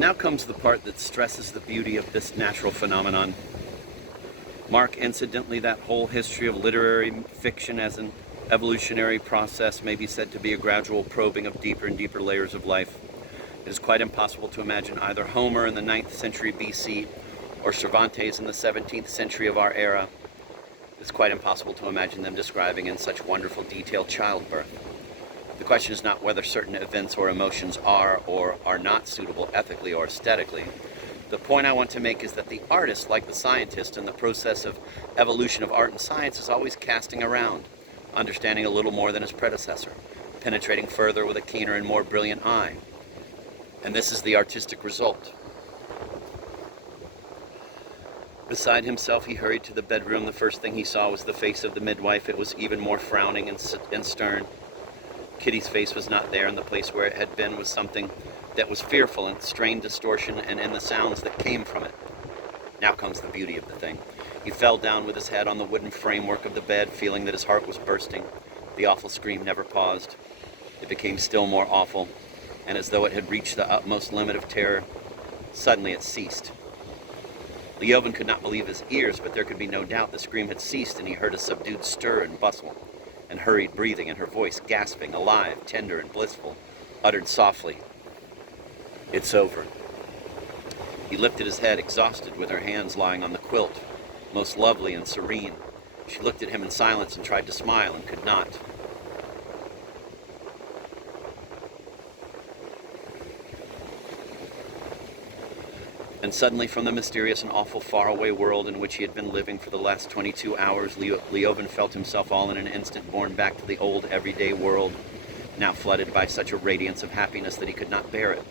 Now comes the part that stresses the beauty of this natural phenomenon. Mark, incidentally, that whole history of literary fiction as an evolutionary process may be said to be a gradual probing of deeper and deeper layers of life. It is quite impossible to imagine either Homer in the 9th century BC or Cervantes in the 17th century of our era. It is quite impossible to imagine them describing in such wonderful detail childbirth. The question is not whether certain events or emotions are or are not suitable ethically or aesthetically. The point I want to make is that the artist, like the scientist, in the process of evolution of art and science is always casting around, understanding a little more than his predecessor, penetrating further with a keener and more brilliant eye. And this is the artistic result. Beside himself, he hurried to the bedroom. The first thing he saw was the face of the midwife. It was even more frowning and stern. Kitty's face was not there. In the place where it had been was something that was fearful and strained distortion and in the sounds that came from it. Now comes the beauty of the thing. He fell down with his head on the wooden framework of the bed, feeling that his heart was bursting. The awful scream never paused. It became still more awful, and as though it had reached the utmost limit of terror, suddenly it ceased. Leoben could not believe his ears, but there could be no doubt the scream had ceased, and he heard a subdued stir and bustle, and hurried breathing, and her voice gasping, alive, tender, and blissful, uttered softly, "It's over." He lifted his head, exhausted, with her hands lying on the quilt, most lovely and serene. She looked at him in silence and tried to smile, and could not. And suddenly, from the mysterious and awful faraway world in which he had been living for the last 22 hours, Leoben felt himself all in an instant borne back to the old everyday world, now flooded by such a radiance of happiness that he could not bear it.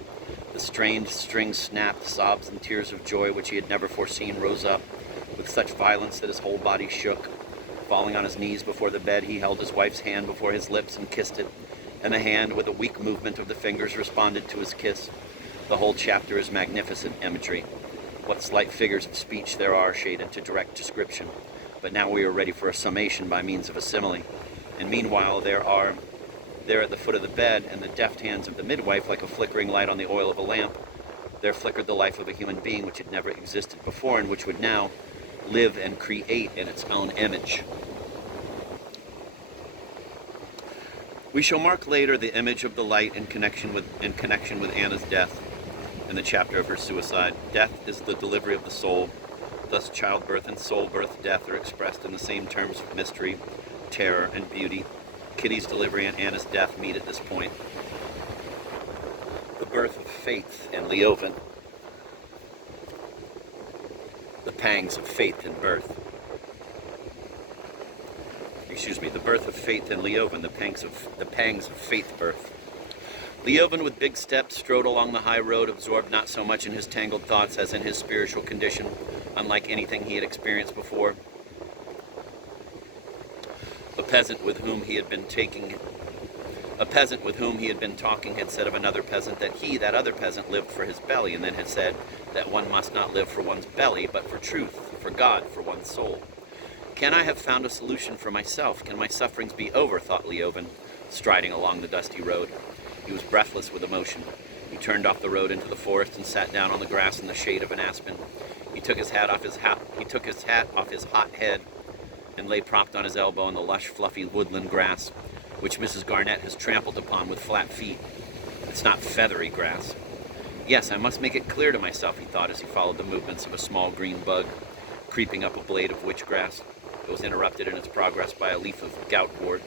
The strained strings snapped, sobs and tears of joy which he had never foreseen rose up with such violence that his whole body shook. Falling on his knees before the bed, he held his wife's hand before his lips and kissed it, and the hand, with a weak movement of the fingers, responded to his kiss. The whole chapter is magnificent imagery. What slight figures of speech there are shade into direct description. But now we are ready for a summation by means of a simile. And meanwhile there at the foot of the bed, in the deft hands of the midwife, like a flickering light on the oil of a lamp, there flickered the life of a human being which had never existed before and which would now live and create in its own image. We shall mark later the image of the light in connection with Anna's death. In the chapter of her suicide, death is the delivery of the soul. Thus childbirth and soul birth, death are expressed in the same terms of mystery, terror, and beauty. Kitty's delivery and Anna's death meet at this point. The birth of faith in Leoben. The pangs of faith in birth. The birth of faith in Leoben, the pangs of faith birth. Leoben, with big steps, strode along the high road, absorbed not so much in his tangled thoughts as in his spiritual condition, unlike anything he had experienced before. A peasant with whom he had been talking had said of another peasant that that other peasant lived for his belly, and then had said that one must not live for one's belly, but for truth, for God, for one's soul. Can I have found a solution for myself? Can my sufferings be over? Thought Leoben, striding along the dusty road. He was breathless with emotion. He turned off the road into the forest and sat down on the grass in the shade of an aspen. He took his hat off his hot head and lay propped on his elbow in the lush, fluffy woodland grass, which Mrs. Garnett has trampled upon with flat feet. It's not feathery grass. Yes, I must make it clear to myself, he thought as he followed the movements of a small green bug creeping up a blade of witchgrass. It was interrupted in its progress by a leaf of goutwort.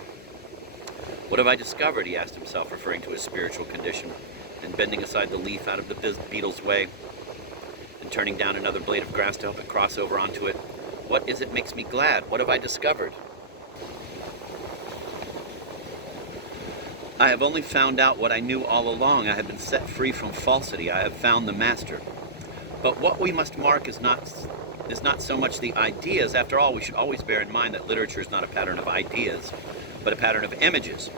What have I discovered? He asked himself, referring to his spiritual condition, and bending aside the leaf out of the beetle's way, and turning down another blade of grass to help it cross over onto it. What is it makes me glad? What have I discovered? I have only found out what I knew all along. I have been set free from falsity. I have found the master. But what we must mark is not so much the ideas. After all, we should always bear in mind that literature is not a pattern of ideas, but a pattern of images.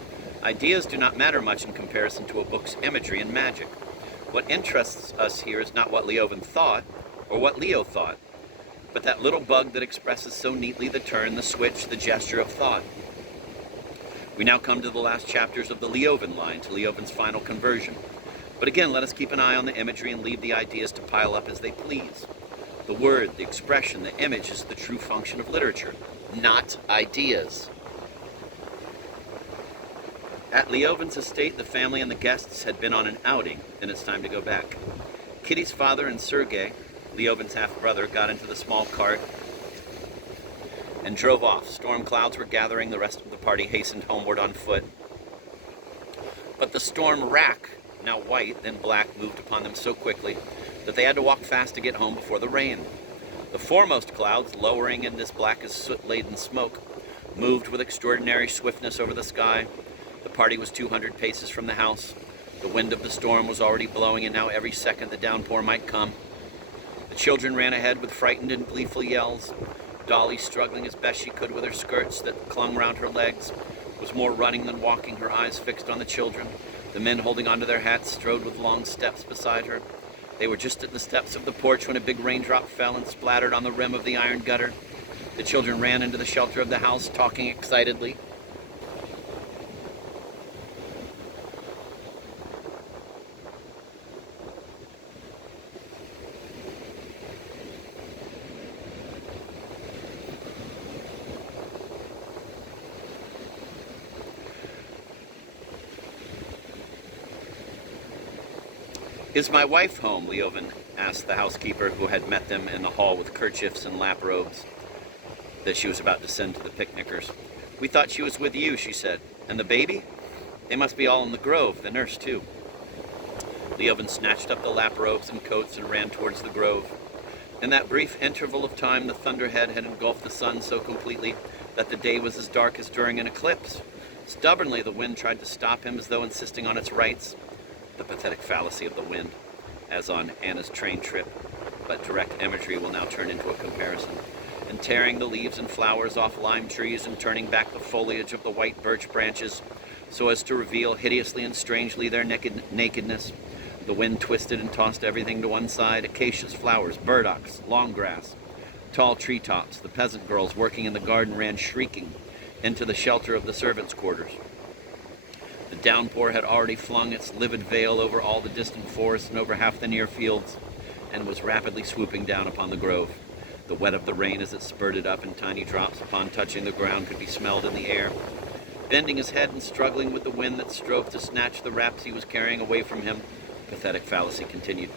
Ideas do not matter much in comparison to a book's imagery and magic. What interests us here is not what Leoben thought, or what Leo thought, but that little bug that expresses so neatly the turn, the switch, the gesture of thought. We now come to the last chapters of the Leoben line, to Leoben's final conversion. But again, let us keep an eye on the imagery and leave the ideas to pile up as they please. The word, the expression, the image is the true function of literature, not ideas. At Leovin's estate, the family and the guests had been on an outing, and it's time to go back. Kitty's father and Sergei, Leovin's half-brother, got into the small cart and drove off. Storm clouds were gathering. The rest of the party hastened homeward on foot. But the storm rack, now white, then black, moved upon them so quickly that they had to walk fast to get home before the rain. The foremost clouds, lowering in this black as soot-laden smoke, moved with extraordinary swiftness over the sky. The party was 200 paces from the house. The wind of the storm was already blowing, and now every second the downpour might come. The children ran ahead with frightened and gleeful yells. Dolly, struggling as best she could with her skirts that clung round her legs, was more running than walking, her eyes fixed on the children. The men holding onto their hats strode with long steps beside her. They were just at the steps of the porch when a big raindrop fell and splattered on the rim of the iron gutter. The children ran into the shelter of the house, talking excitedly. "Is my wife home?" Leovin asked the housekeeper, who had met them in the hall with kerchiefs and lap robes that she was about to send to the picnickers. "We thought she was with you," she said. "And the baby? They must be all in the grove, the nurse too." Leovin snatched up the lap robes and coats and ran towards the grove. In that brief interval of time, the thunderhead had engulfed the sun so completely that the day was as dark as during an eclipse. Stubbornly, the wind tried to stop him, as though insisting on its rights. The pathetic fallacy of the wind, as on Anna's train trip, but direct imagery will now turn into a comparison. And tearing the leaves and flowers off lime trees and turning back the foliage of the white birch branches so as to reveal hideously and strangely their nakedness, the wind twisted and tossed everything to one side: acacias, flowers, burdocks, long grass, tall treetops. The peasant girls working in the garden ran shrieking into the shelter of the servants' quarters. The downpour had already flung its livid veil over all the distant forests and over half the near fields, and was rapidly swooping down upon the grove. The wet of the rain, as it spurted up in tiny drops upon touching the ground, could be smelled in the air. Bending his head and struggling with the wind that strove to snatch the wraps he was carrying away from him, the pathetic fallacy continued.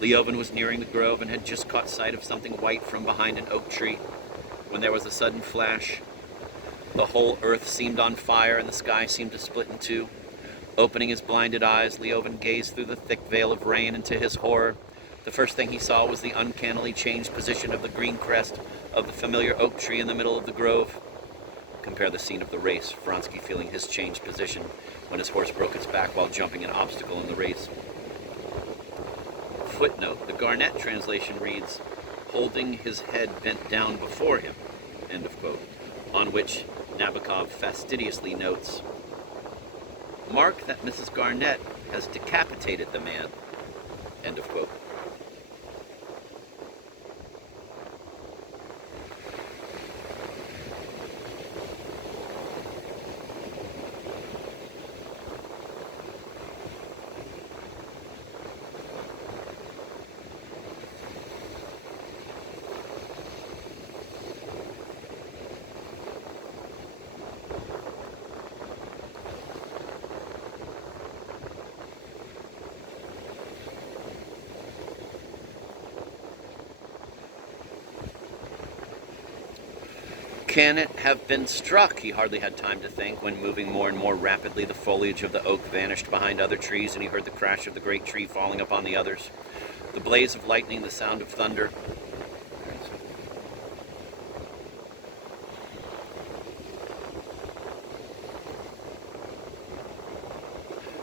Leovin was nearing the grove and had just caught sight of something white from behind an oak tree, when there was a sudden flash. The whole earth seemed on fire, and the sky seemed to split in two. Opening his blinded eyes, Leovin gazed through the thick veil of rain, and to his horror, the first thing he saw was the uncannily changed position of the green crest of the familiar oak tree in the middle of the grove. Compare the scene of the race, Vronsky feeling his changed position when his horse broke its back while jumping an obstacle in the race. Footnote: the Garnett translation reads, "holding his head bent down before him," end of quote, on which Nabokov fastidiously notes, "Mark that Mrs. Garnett has decapitated the man," end of quote. Can it have been struck? He hardly had time to think, when, moving more and more rapidly, the foliage of the oak vanished behind other trees, and he heard the crash of the great tree falling upon the others. The blaze of lightning, the sound of thunder.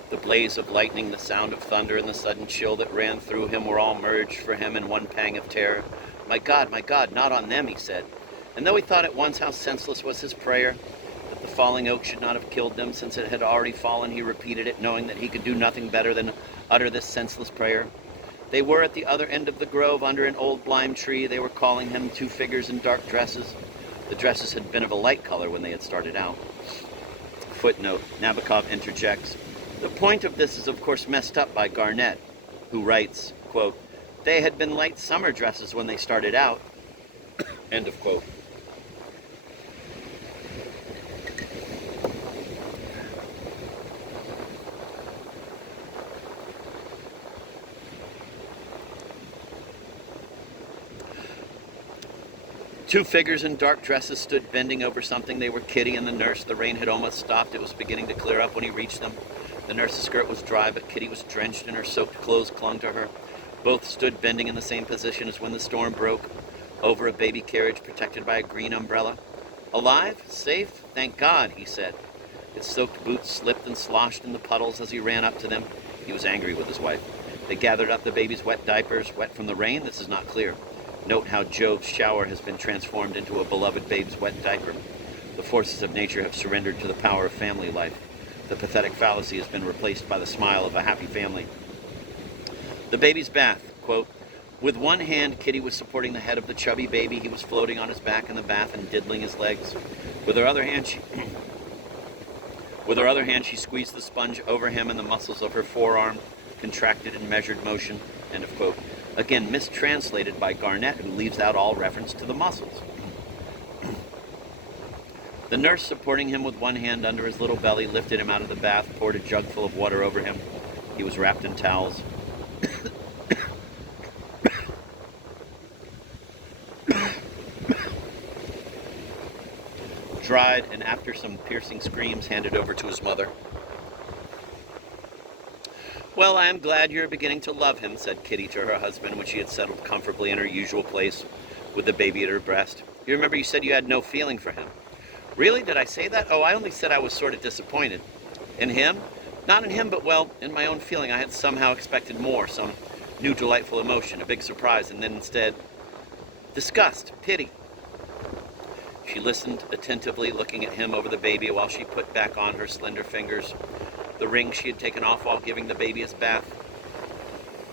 The blaze of lightning, the sound of thunder, and the sudden chill that ran through him were all merged for him in one pang of terror. My God, not on them," he said. And though he thought at once how senseless was his prayer, that the falling oak should not have killed them since it had already fallen, he repeated it, knowing that he could do nothing better than utter this senseless prayer. They were at the other end of the grove, under an old lime tree. They were calling him, two figures in dark dresses. The dresses had been of a light color when they had started out. Footnote: Nabokov interjects, The point of this is, of course, messed up by Garnett, who writes, quote, "They had been light summer dresses when they started out," end of quote. Two figures in dark dresses stood bending over something. They were Kitty and the nurse. The rain had almost stopped. It was beginning to clear up when he reached them. The nurse's skirt was dry, but Kitty was drenched and her soaked clothes clung to her. Both stood bending in the same position as when the storm broke over a baby carriage protected by a green umbrella. "Alive? Safe? Thank God," he said. His soaked boots slipped and sloshed in the puddles as he ran up to them. He was angry with his wife. They gathered up the baby's wet diapers. Wet from the rain? This is not clear. Note how Jove's shower has been transformed into a beloved babe's wet diaper. The forces of nature have surrendered to the power of family life. The pathetic fallacy has been replaced by the smile of a happy family. The baby's bath, quote, "With one hand, Kitty was supporting the head of the chubby baby. He was floating on his back in the bath and diddling his legs. With her other hand, she squeezed the sponge over him, and the muscles of her forearm contracted in measured motion," end of quote. Again, mistranslated by Garnett, who leaves out all reference to the muscles. The nurse, supporting him with one hand under his little belly, lifted him out of the bath, poured a jug full of water over him. He was wrapped in towels. Dried, and after some piercing screams, handed over to his mother. "Well, I am glad you're beginning to love him," said Kitty to her husband when she had settled comfortably in her usual place with the baby at her breast. "You remember you said you had no feeling for him." "Really? Did I say that? Oh, I only said I was sort of disappointed." "In him?" "Not in him, but, well, in my own feeling. I had somehow expected more, some new delightful emotion, a big surprise, and then instead, disgust, pity." She listened attentively, looking at him over the baby while she put back on her slender fingers the ring she had taken off while giving the baby his bath.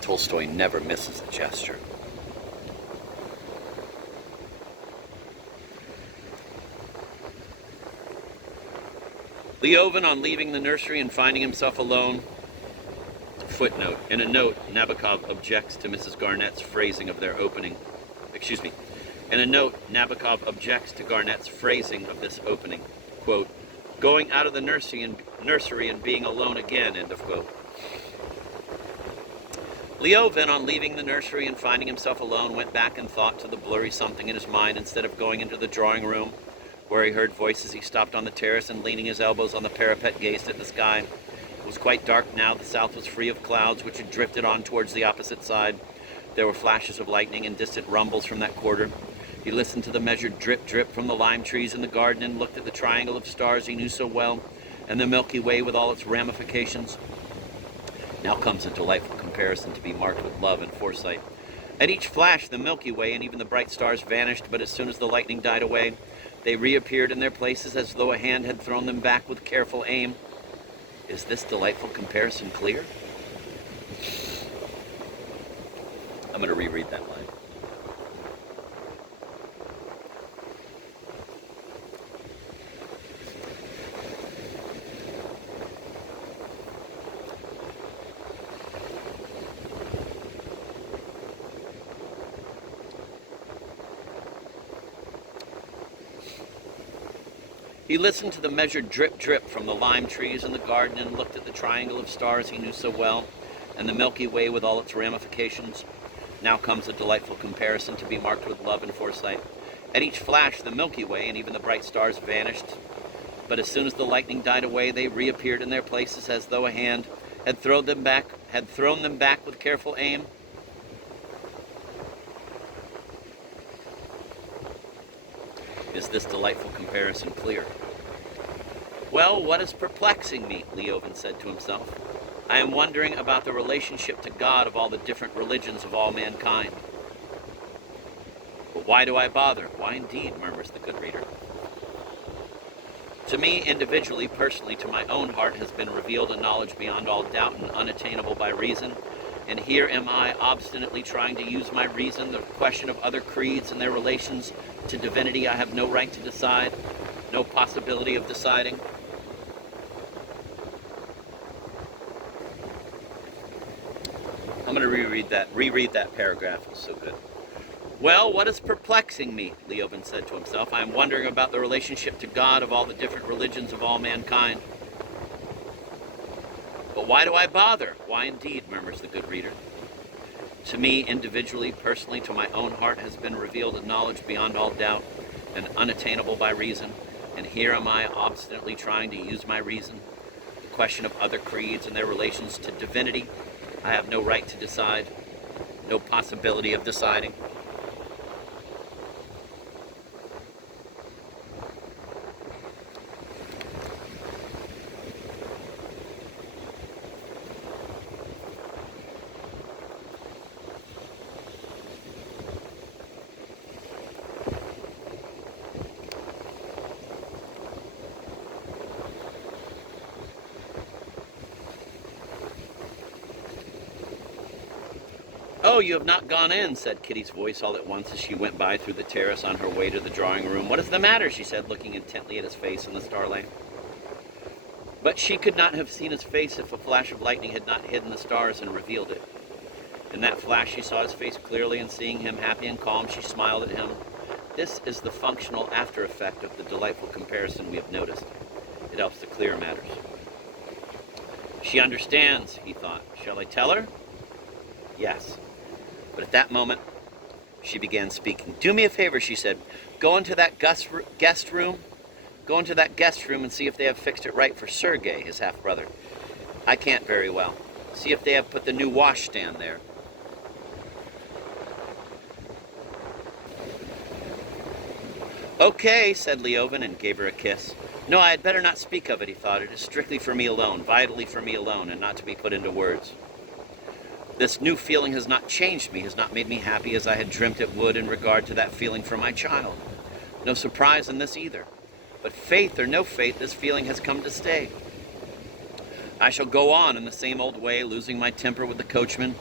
Tolstoy never misses a gesture. Leovan, on leaving the nursery and finding himself alone, footnote, in a note, Nabokov objects to Mrs. Garnett's phrasing of their opening. In a note, Nabokov objects to Garnett's phrasing of this opening. Quote, "Going out of the nursery and being alone again," end of quote. Leovan, on leaving the nursery and finding himself alone, went back in thought to the blurry something in his mind. Instead of going into the drawing room, where he heard voices, he stopped on the terrace and, leaning his elbows on the parapet, gazed at the sky. It was quite dark now. The south was free of clouds, which had drifted on towards the opposite side. There were flashes of lightning and distant rumbles from that quarter. He listened to the measured drip-drip from the lime trees in the garden and looked at the triangle of stars he knew so well, and the Milky Way with all its ramifications. Now comes a delightful comparison to be marked with love and foresight. At each flash, the Milky Way and even the bright stars vanished, but as soon as the lightning died away, they reappeared in their places as though a hand had thrown them back with careful aim. Is this delightful comparison clear? I'm going to reread that line. He listened to the measured drip-drip from the lime trees in the garden and looked at the triangle of stars he knew so well, and the Milky Way with all its ramifications. Now comes a delightful comparison to be marked with love and foresight. At each flash, the Milky Way and even the bright stars vanished, but as soon as the lightning died away, they reappeared in their places as though a hand had thrown them back with careful aim. Is this delightful comparison clear? "Well, what is perplexing me?" Leovan said to himself. "I am wondering about the relationship to God of all the different religions of all mankind." "But why do I bother?" "Why indeed?" murmurs the good reader. "To me, individually, personally, to my own heart has been revealed a knowledge beyond all doubt and unattainable by reason. And here am I, obstinately trying to use my reason. The question of other creeds and their relations to divinity I have no right to decide, no possibility of deciding." I'm going to reread that paragraph. It's so good. Well, what is perplexing me, Leoben said to himself. I am wondering about the relationship to God of all the different religions of all mankind. But why do I bother? Why indeed, murmurs the good reader. To me, individually, personally, to my own heart has been revealed a knowledge beyond all doubt and unattainable by reason. And here am I obstinately trying to use my reason. The question of other creeds and their relations to divinity, I have no right to decide, no possibility of deciding. Oh, you have not gone in, said Kitty's voice all at once as she went by through the terrace on her way to the drawing room. What is the matter? She said, looking intently at his face in the starlight. But she could not have seen his face if a flash of lightning had not hidden the stars and revealed it. In that flash, she saw his face clearly, and seeing him happy and calm, she smiled at him. This is the functional after effect of the delightful comparison we have noticed. It helps to clear matters. She understands, he thought. Shall I tell her? Yes. But at that moment, she began speaking. Do me a favor, she said. Go into that guest room. Go into that guest room and see if they have fixed it right for Sergei, his half-brother. I can't very well. See if they have put the new washstand there. Okay, said Leoben and gave her a kiss. No, I had better not speak of it, he thought. It is strictly for me alone, vitally for me alone, and not to be put into words. This new feeling has not changed me, has not made me happy as I had dreamt it would in regard to that feeling for my child. No surprise in this either. But faith or no faith, this feeling has come to stay. I shall go on in the same old way, losing my temper with the coachman,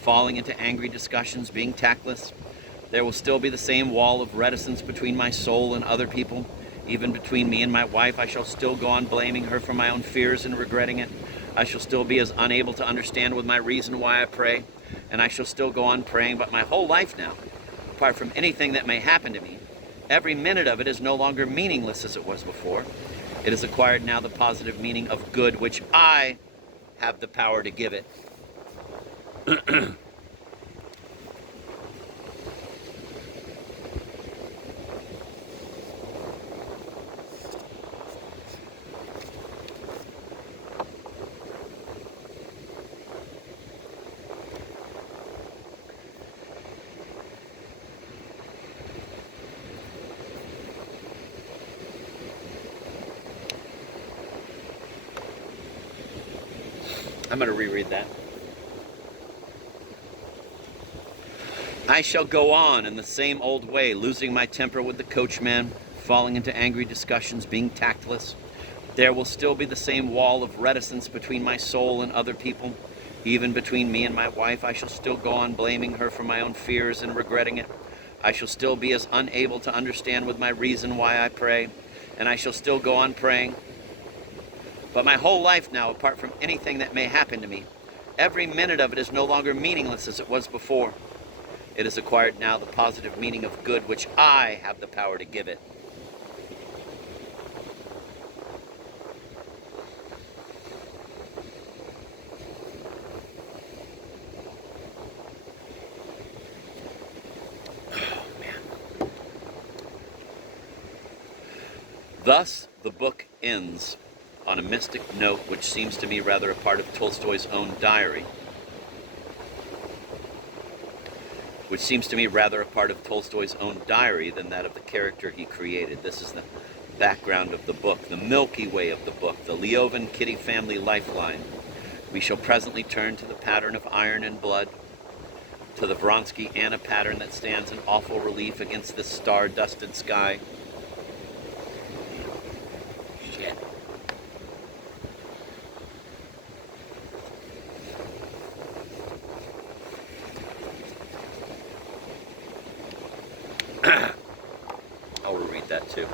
falling into angry discussions, being tactless. There will still be the same wall of reticence between my soul and other people. Even between me and my wife, I shall still go on blaming her for my own fears and regretting it. I shall still be as unable to understand with my reason why I pray, and I shall still go on praying, but my whole life now, apart from anything that may happen to me, every minute of it is no longer meaningless as it was before. It has acquired now the positive meaning of good, which I have the power to give it. I'm going to reread that. I shall go on in the same old way, losing my temper with the coachman, falling into angry discussions, being tactless. There will still be the same wall of reticence between my soul and other people. Even between me and my wife, I shall still go on blaming her for my own fears and regretting it. I shall still be as unable to understand with my reason why I pray, and I shall still go on praying. But my whole life now, apart from anything that may happen to me, every minute of it is no longer meaningless as it was before. It has acquired now the positive meaning of good, which I have the power to give it. Oh, man. Thus, the book ends on a mystic note which seems to me rather a part of Tolstoy's own diary. Than that of the character he created. This is the background of the book, the Milky Way of the book, the Leoben Kitty family lifeline. We shall presently turn to the pattern of iron and blood, to the Vronsky Anna pattern that stands in awful relief against this star-dusted sky. Shit. I'll reread that too.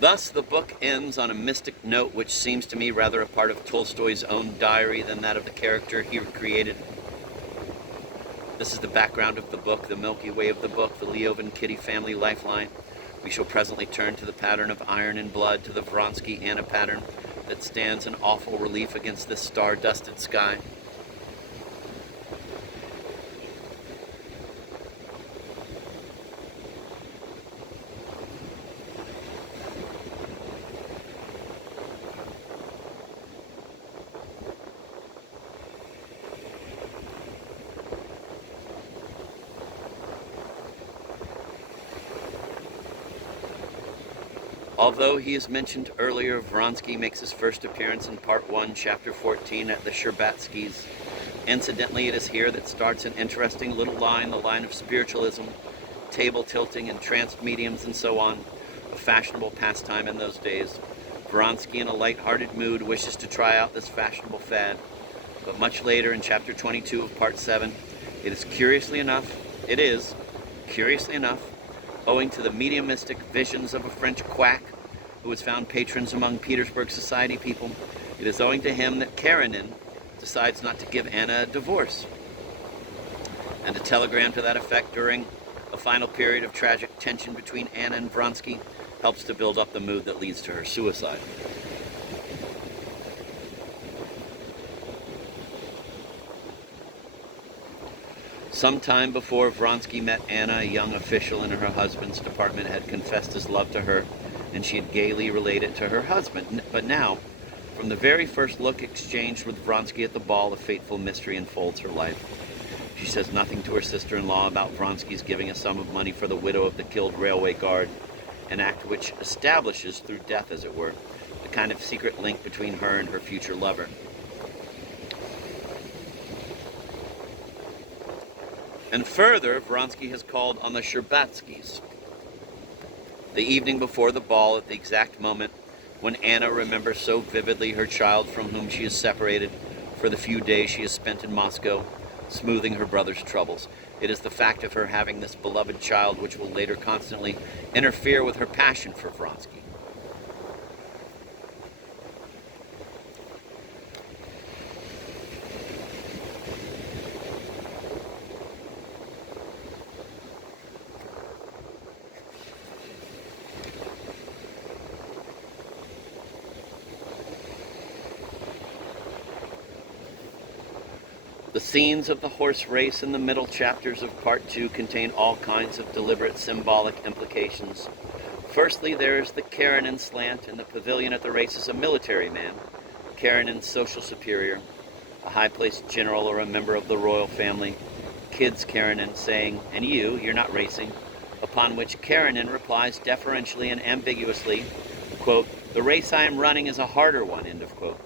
Thus, the book ends on a mystic note which seems to me rather a part of Tolstoy's own diary than that of the character he created. This is the background of the book, the Milky Way of the book, the Leovan Kitty family lifeline. We shall presently turn to the pattern of iron and blood, to the Vronsky-Anna pattern that stands in awful relief against this star-dusted sky. Although he is mentioned earlier, Vronsky makes his first appearance in Part 1, Chapter 14 at the Sherbatskys. Incidentally, it is here that starts an interesting little line, the line of spiritualism, table tilting, entranced mediums, and so on, a fashionable pastime in those days. Vronsky, in a light-hearted mood, wishes to try out this fashionable fad. But much later, in Chapter 22 of Part 7, it is curiously enough, owing to the mediumistic visions of a French quack who was found patrons among Petersburg society people, it is owing to him that Karenina decides not to give Anna a divorce. And a telegram to that effect during a final period of tragic tension between Anna and Vronsky helps to build up the mood that leads to her suicide. Sometime before Vronsky met Anna, a young official in her husband's department had confessed his love to her, and she had gaily relayed it to her husband. But now, from the very first look exchanged with Vronsky at the ball, a fateful mystery unfolds her life. She says nothing to her sister-in-law about Vronsky's giving a sum of money for the widow of the killed railway guard, an act which establishes, through death as it were, the kind of secret link between her and her future lover. And further, Vronsky has called on the Sherbatskys. The evening before the ball, at the exact moment when Anna remembers so vividly her child from whom she is separated for the few days she has spent in Moscow, smoothing her brother's troubles. It is the fact of her having this beloved child which will later constantly interfere with her passion for Vronsky. The scenes of the horse race in the middle chapters of Part 2 contain all kinds of deliberate symbolic implications. Firstly, there is the Karenin slant. In the pavilion at the race is a military man, Karenin's social superior, a high-placed general or a member of the royal family, kids Karenin, saying, "And you're not racing," upon which Karenin replies deferentially and ambiguously, quote, "The race I am running is a harder one," end of quote.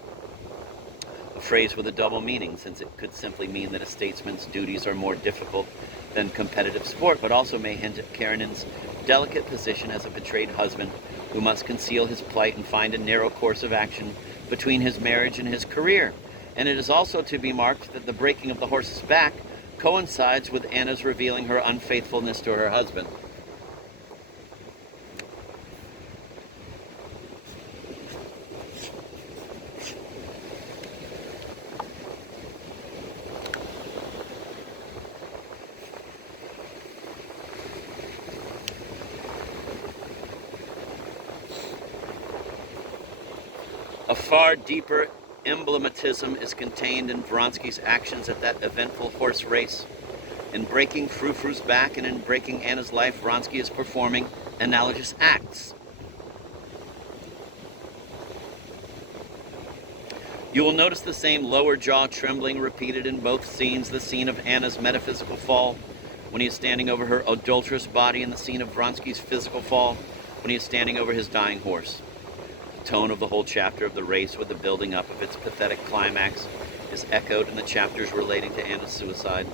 A phrase with a double meaning, since it could simply mean that a statesman's duties are more difficult than competitive sport, but also may hint at Karenin's delicate position as a betrayed husband who must conceal his plight and find a narrow course of action between his marriage and his career. And it is also to be marked that the breaking of the horse's back coincides with Anna's revealing her unfaithfulness to her husband. A far deeper emblematism is contained in Vronsky's actions at that eventful horse race. In breaking Frou-Frou's back and in breaking Anna's life, Vronsky is performing analogous acts. You will notice the same lower jaw trembling repeated in both scenes, the scene of Anna's metaphysical fall, when he is standing over her adulterous body, and the scene of Vronsky's physical fall, when he is standing over his dying horse. The tone of the whole chapter of the race, with the building up of its pathetic climax, is echoed in the chapters relating to Anna's suicide.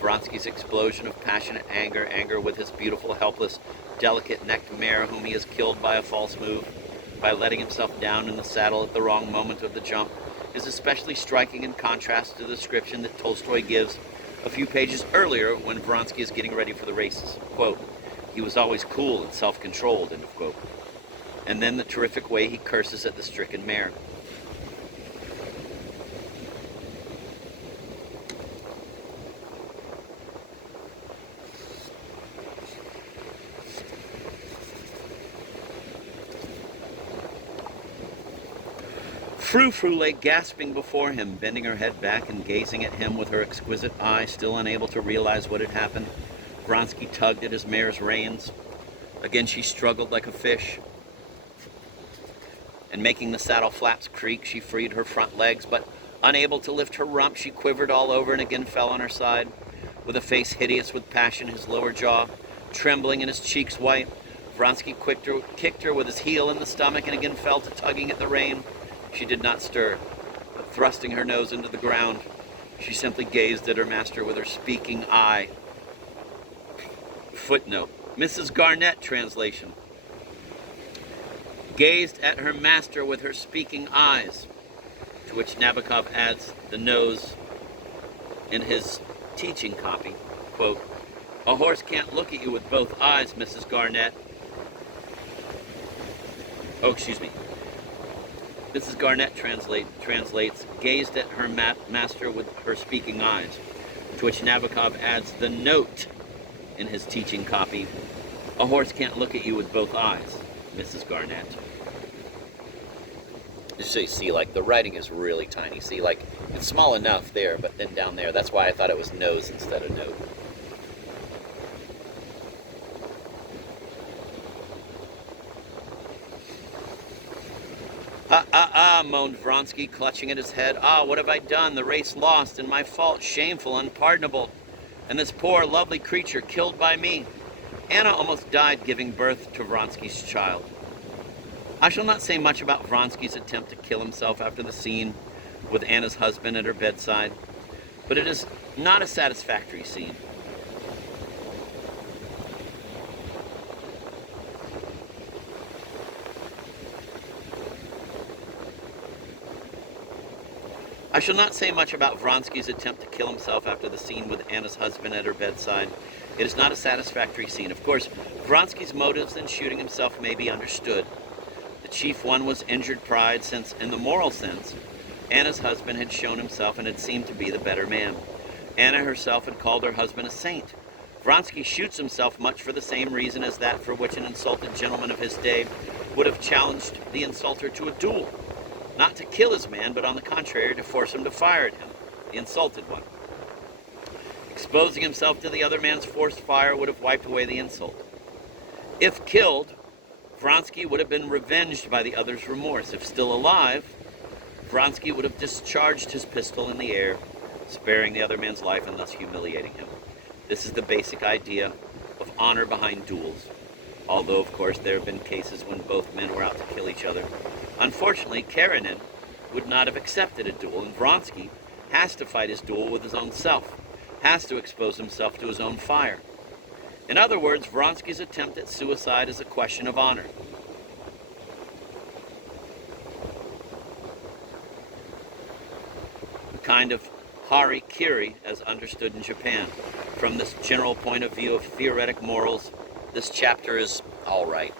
Vronsky's explosion of passionate anger with his beautiful, helpless, delicate-necked mare whom he has killed by a false move, by letting himself down in the saddle at the wrong moment of the jump, is especially striking in contrast to the description that Tolstoy gives a few pages earlier when Vronsky is getting ready for the races. Quote, "He was always cool and self-controlled," end of quote. and then the terrific way he curses at the stricken mare. Frou-Frou lay gasping before him, bending her head back and gazing at him with her exquisite eye, still unable to realize what had happened. Vronsky tugged at his mare's reins. Again she struggled like a fish, and making the saddle flaps creak, she freed her front legs, but unable to lift her rump, she quivered all over and again fell on her side. With a face hideous with passion, his lower jaw trembling and his cheeks white, Vronsky kicked her with his heel in the stomach and again fell to tugging at the rein. She did not stir, but thrusting her nose into the ground, she simply gazed at her master with her speaking eye. Footnote. Mrs. Garnett translation. Gazed at her master with her speaking eyes, to which Nabokov adds the nose in his teaching copy. Quote, a horse can't look at you with both eyes, Mrs. Garnett. Oh, excuse me. Mrs. Garnett translates, gazed at her master with her speaking eyes, to which Nabokov adds the note in his teaching copy, a horse can't look at you with both eyes, Mrs. Garnett. Just so you see, like, the writing is really tiny. See, like, it's small enough there, but then down there, that's why I thought it was nose instead of note. Moaned Vronsky, clutching at his head. What have I done? The race lost, and my fault, shameful, unpardonable. And this poor, lovely creature killed by me. Anna almost died giving birth to Vronsky's child. I shall not say much about Vronsky's attempt to kill himself after the scene with Anna's husband at her bedside, but it is not a satisfactory scene. I shall not say much about Vronsky's attempt to kill himself after the scene with Anna's husband at her bedside. It is not a satisfactory scene. Of course, Vronsky's motives in shooting himself may be understood. The chief one was injured pride, since, in the moral sense, Anna's husband had shown himself and had seemed to be the better man. Anna herself had called her husband a saint. Vronsky shoots himself much for the same reason as that for which an insulted gentleman of his day would have challenged the insulter to a duel. Not to kill his man, but on the contrary, to force him to fire at him, the insulted one. Exposing himself to the other man's forced fire would have wiped away the insult. If killed, Vronsky would have been revenged by the other's remorse. If still alive, Vronsky would have discharged his pistol in the air, sparing the other man's life and thus humiliating him. This is the basic idea of honor behind duels, although, of course, there have been cases when both men were out to kill each other. Unfortunately, Karenina would not have accepted a duel, and Vronsky has to fight his duel with his own self, has to expose himself to his own fire. In other words, Vronsky's attempt at suicide is a question of honor. A kind of hara-kiri, as understood in Japan. From this general point of view of theoretic morals, this chapter is all right.